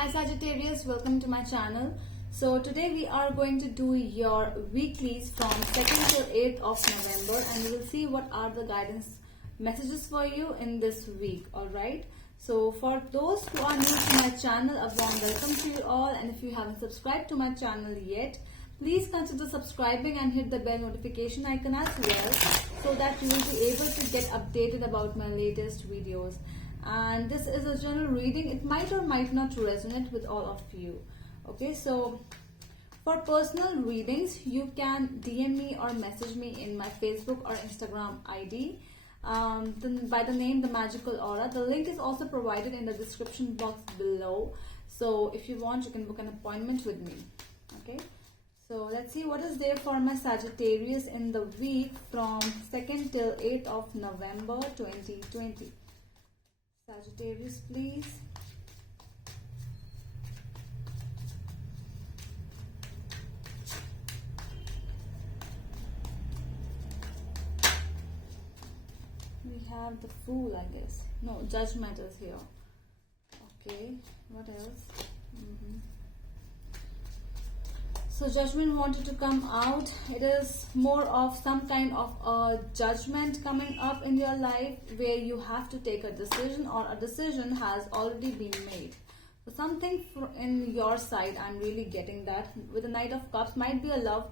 Hi Sagittarius, welcome to my channel. So today we are going to do your weeklies from 2nd till 8th of November, and we will see what are the guidance messages for you in this week. Alright, so for those who are new to my channel, a warm welcome to you all, and if you haven't subscribed to my channel yet, please consider subscribing and hit the bell notification icon as well, so that you will be able to get updated about my latest videos. And this is a general reading. It might or might not resonate with all of you. Okay, so for personal readings, you can DM me or message me in my Facebook or Instagram ID by the name The Magical Aura. The link is also provided in the description box below. So if you want, you can book an appointment with me. Okay, so let's see what is there for my Sagittarius in the week from 2nd till 8th of November 2020. Sagittarius, please. We have the Fool, I guess. No, Judgment is here. Okay, what else? So Judgment wanted to come out. It is more of some kind of a judgment coming up in your life where you have to take a decision, or a decision has already been made. So something in your side, I'm really getting that. With the Knight of Cups, might be a love.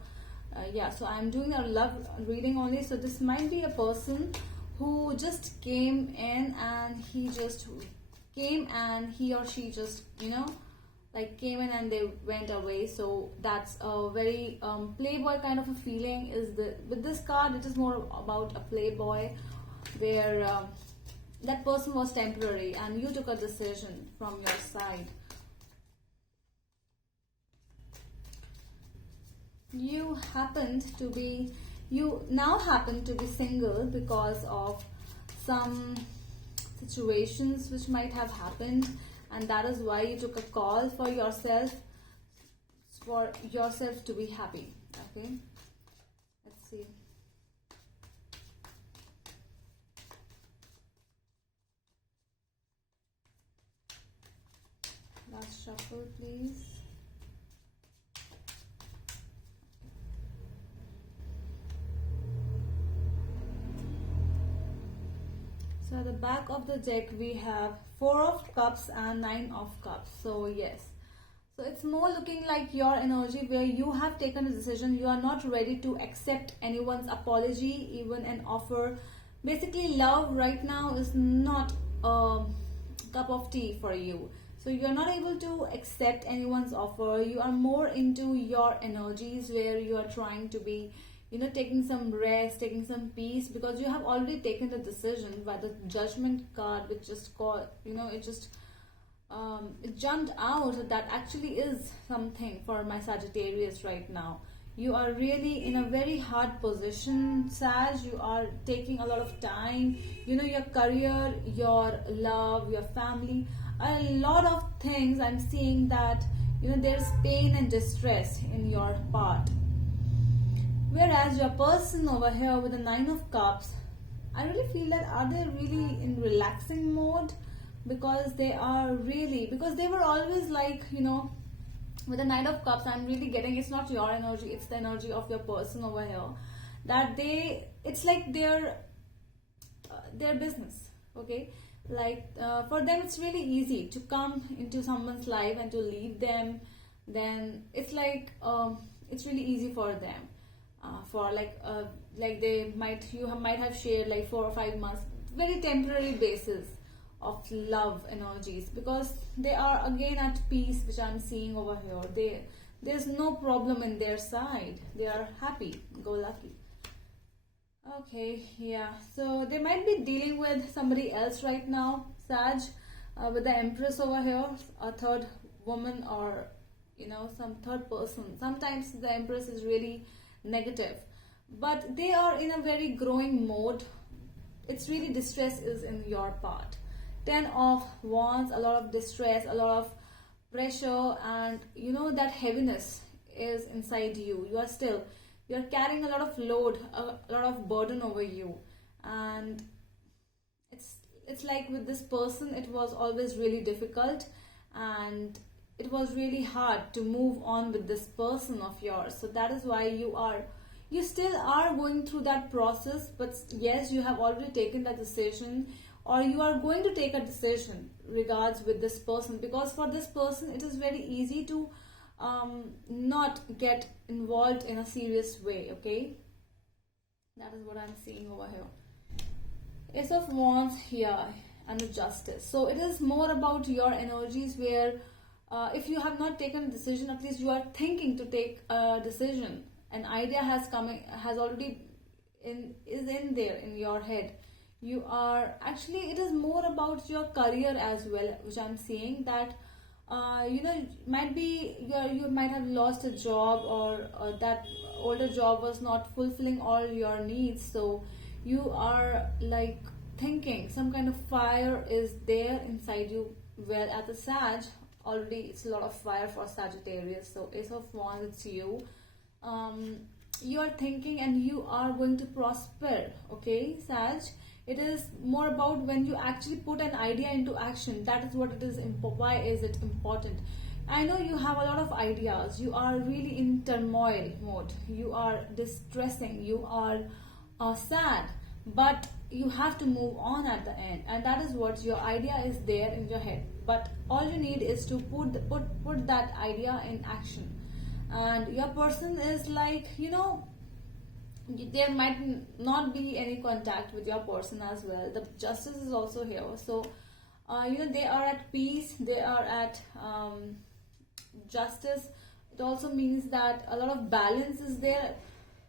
So I'm doing a love reading only. So this might be a person who just came in, and he or she just, like came in and they went away. So that's a very playboy kind of a feeling. With this card, it is more about a playboy where that person was temporary and you took a decision from your side. You now happen to be single because of some situations which might have happened, and that is why you took a call for yourself to be happy. Okay, let's see. Last shuffle, please. So at the back of the deck we have 4 of Cups and 9 of Cups. So yes, so it's more looking like your energy where you have taken a decision. You are not ready to accept anyone's apology, even an offer. Basically, love right now is not a cup of tea for you. So you're not able to accept anyone's offer. You are more into your energies where you are trying to be, taking some rest, taking some peace, because you have already taken the decision. By the Judgment card, which just called, it jumped out. That actually is something for my Sagittarius right now. You are really in a very hard position, Sag. You are taking a lot of time, your career, your love, your family, a lot of things. I'm seeing that, there's pain and distress in your part. Whereas your person over here with the 9 of Cups, I really feel that are they really in relaxing mode? Because they were always like, with the Knight of Cups, I'm really getting, it's not your energy, it's the energy of your person over here. That it's like their business, okay? Like for them, it's really easy to come into someone's life and to leave them. Then it's like, it's really easy for them. For you might have shared like 4 or 5 months, very temporary basis of love energies, because they are again at peace, which I'm seeing over here. There's no problem in their side. They are happy, go lucky. Okay, yeah, so they might be dealing with somebody else right now, Sag, with the Empress over here, a third woman, or some third person. Sometimes the Empress is really negative, but they are in a very growing mode. It's really distress is in your part. 10 of Wands, a lot of distress, a lot of pressure, and that heaviness is inside you. You're carrying a lot of load, a lot of burden over you, and it's like with this person, it was always really difficult, and it was really hard to move on with this person of yours. So that is why you still are going through that process, but yes, you have already taken that decision, or you are going to take a decision regards with this person, because for this person it is very easy to not get involved in a serious way. Okay, that is what I'm seeing over here. Ace of Wands here and the Justice. So it is more about your energies, where if you have not taken a decision, at least you are thinking to take a decision. An idea has already is in there in your head. You are actually, it is more about your career as well, which I'm seeing that might be you might have lost a job, or that older job was not fulfilling all your needs. So you are like thinking some kind of fire is there inside you. Well, at the Sag, already it's a lot of fire for Sagittarius. So Ace of Wands, it's you. You are thinking and you are going to prosper. Okay, Sag, it is more about when you actually put an idea into action. That is what it is. Why is it important? I know you have a lot of ideas. You are really in turmoil mode. You are distressing. You are sad, but you have to move on at the end, and that is what your idea is there in your head. But all you need is to put that idea in action. And your person is like, there might not be any contact with your person as well. The Justice is also here. So they are at peace. They are at justice. It also means that a lot of balance is there.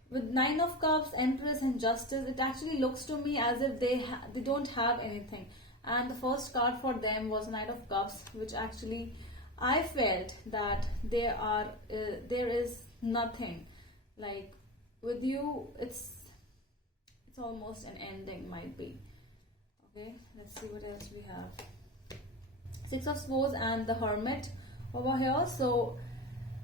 With Nine of Cups, Empress and Justice, it actually looks to me as if they don't have anything. And the first card for them was Knight of Cups, which actually I felt that there is nothing. Like with you, it's almost an ending, might be. Okay, let's see what else we have. Six of Swords and the Hermit over here. So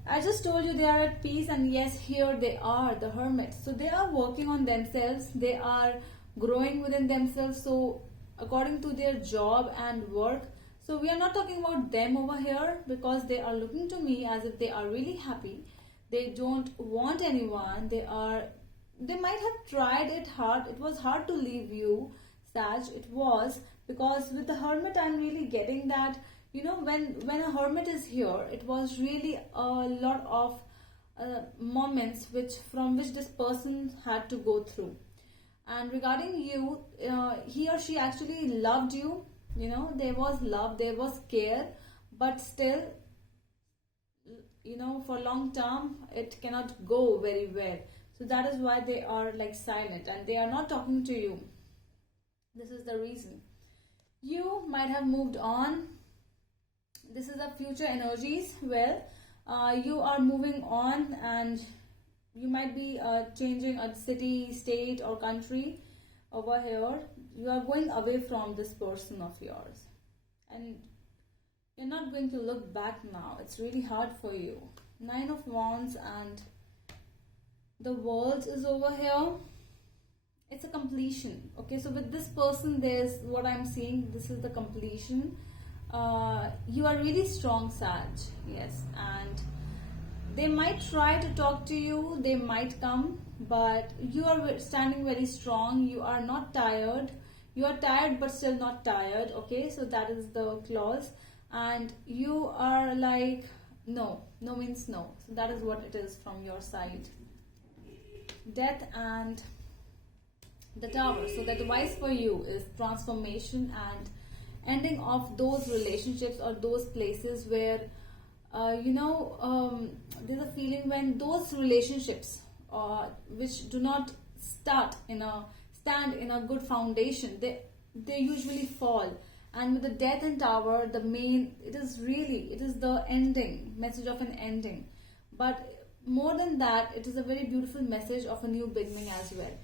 I just told you they are at peace, and yes, here they are, the Hermit. So they are working on themselves, they are growing within themselves, so according to their job and work. So we are not talking about them over here, because they are looking to me as if they are really happy. They don't want anyone. They might have tried it hard. It was hard to leave you, Sag. It was, because with the Hermit I'm really getting that when a Hermit is here, it was really a lot of moments from which this person had to go through. And regarding you, he or she actually loved you. There was love, there was care, but still, for long term it cannot go very well. So that is why they are like silent and they are not talking to you. This is the reason. You might have moved on. This is the future energies. Well, you are moving on, and you might be changing a city, state or country over here. You are going away from this person of yours, and you're not going to look back now. It's really hard for you. Nine of Wands and the World is over here. It's a completion. Okay, so with this person, there's what I'm seeing. This is the completion. You are really strong, Sag. Yes, and they might try to talk to you. They might come, but you are standing very strong. You are not tired. You are tired, but still not tired. Okay, so that is the clause. And you are like, no means no. So that is what it is from your side. Death and the Tower. So the advice for you is transformation and ending of those relationships or those places where there's a feeling when those relationships which do not stand in a good foundation, they usually fall. And with the Death and Tower, it is the ending, message of an ending. But more than that, it is a very beautiful message of a new beginning as well.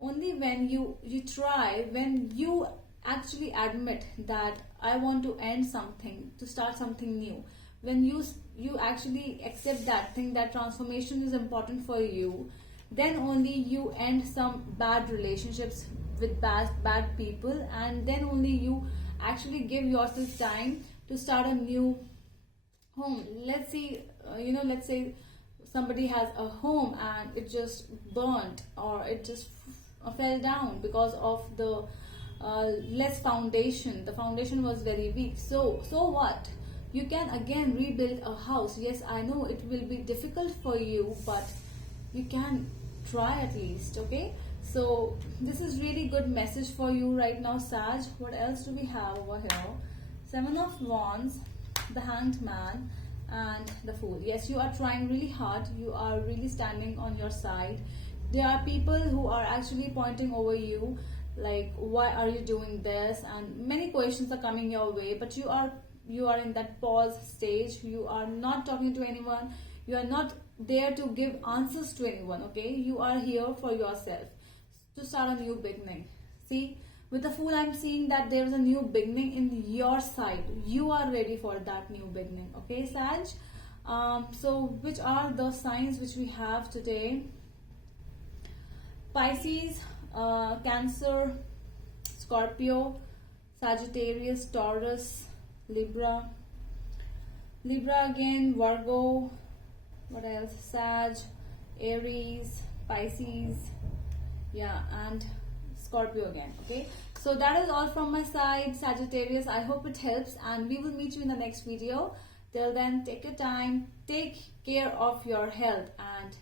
Only when you try, when you actually admit that I want to end something, to start something new, when you actually accept that thing, that transformation is important for you, then only you end some bad relationships with bad people, and then only you actually give yourself time to start a new home. Let's see, let's say somebody has a home and it just burnt, or it just fell down because of the less foundation. The foundation was very weak. So what? You can again rebuild a house. Yes, I know it will be difficult for you, but you can try at least. Okay, so this is really good message for you right now, Sag. What else do we have over here? Seven of Wands, the Hanged Man, and the Fool. Yes, you are trying really hard. You are really standing on your side. There are people who are actually pointing over you, like, why are you doing this, and many questions are coming your way, but you are in that pause stage. You are not talking to anyone. You are not there to give answers to anyone. Okay, you are here for yourself, to start a new beginning. See, with the Fool, I'm seeing that there is a new beginning in your side. You are ready for that new beginning. Okay, Sag. So which are the signs which we have today? Pisces, Cancer, Scorpio, Sagittarius, Taurus, Libra, again, Virgo, what else? Sag, Aries, Pisces, yeah, and Scorpio again. Okay, so that is all from my side, Sagittarius. I hope it helps, and we will meet you in the next video. Till then, take your time, take care of your health, and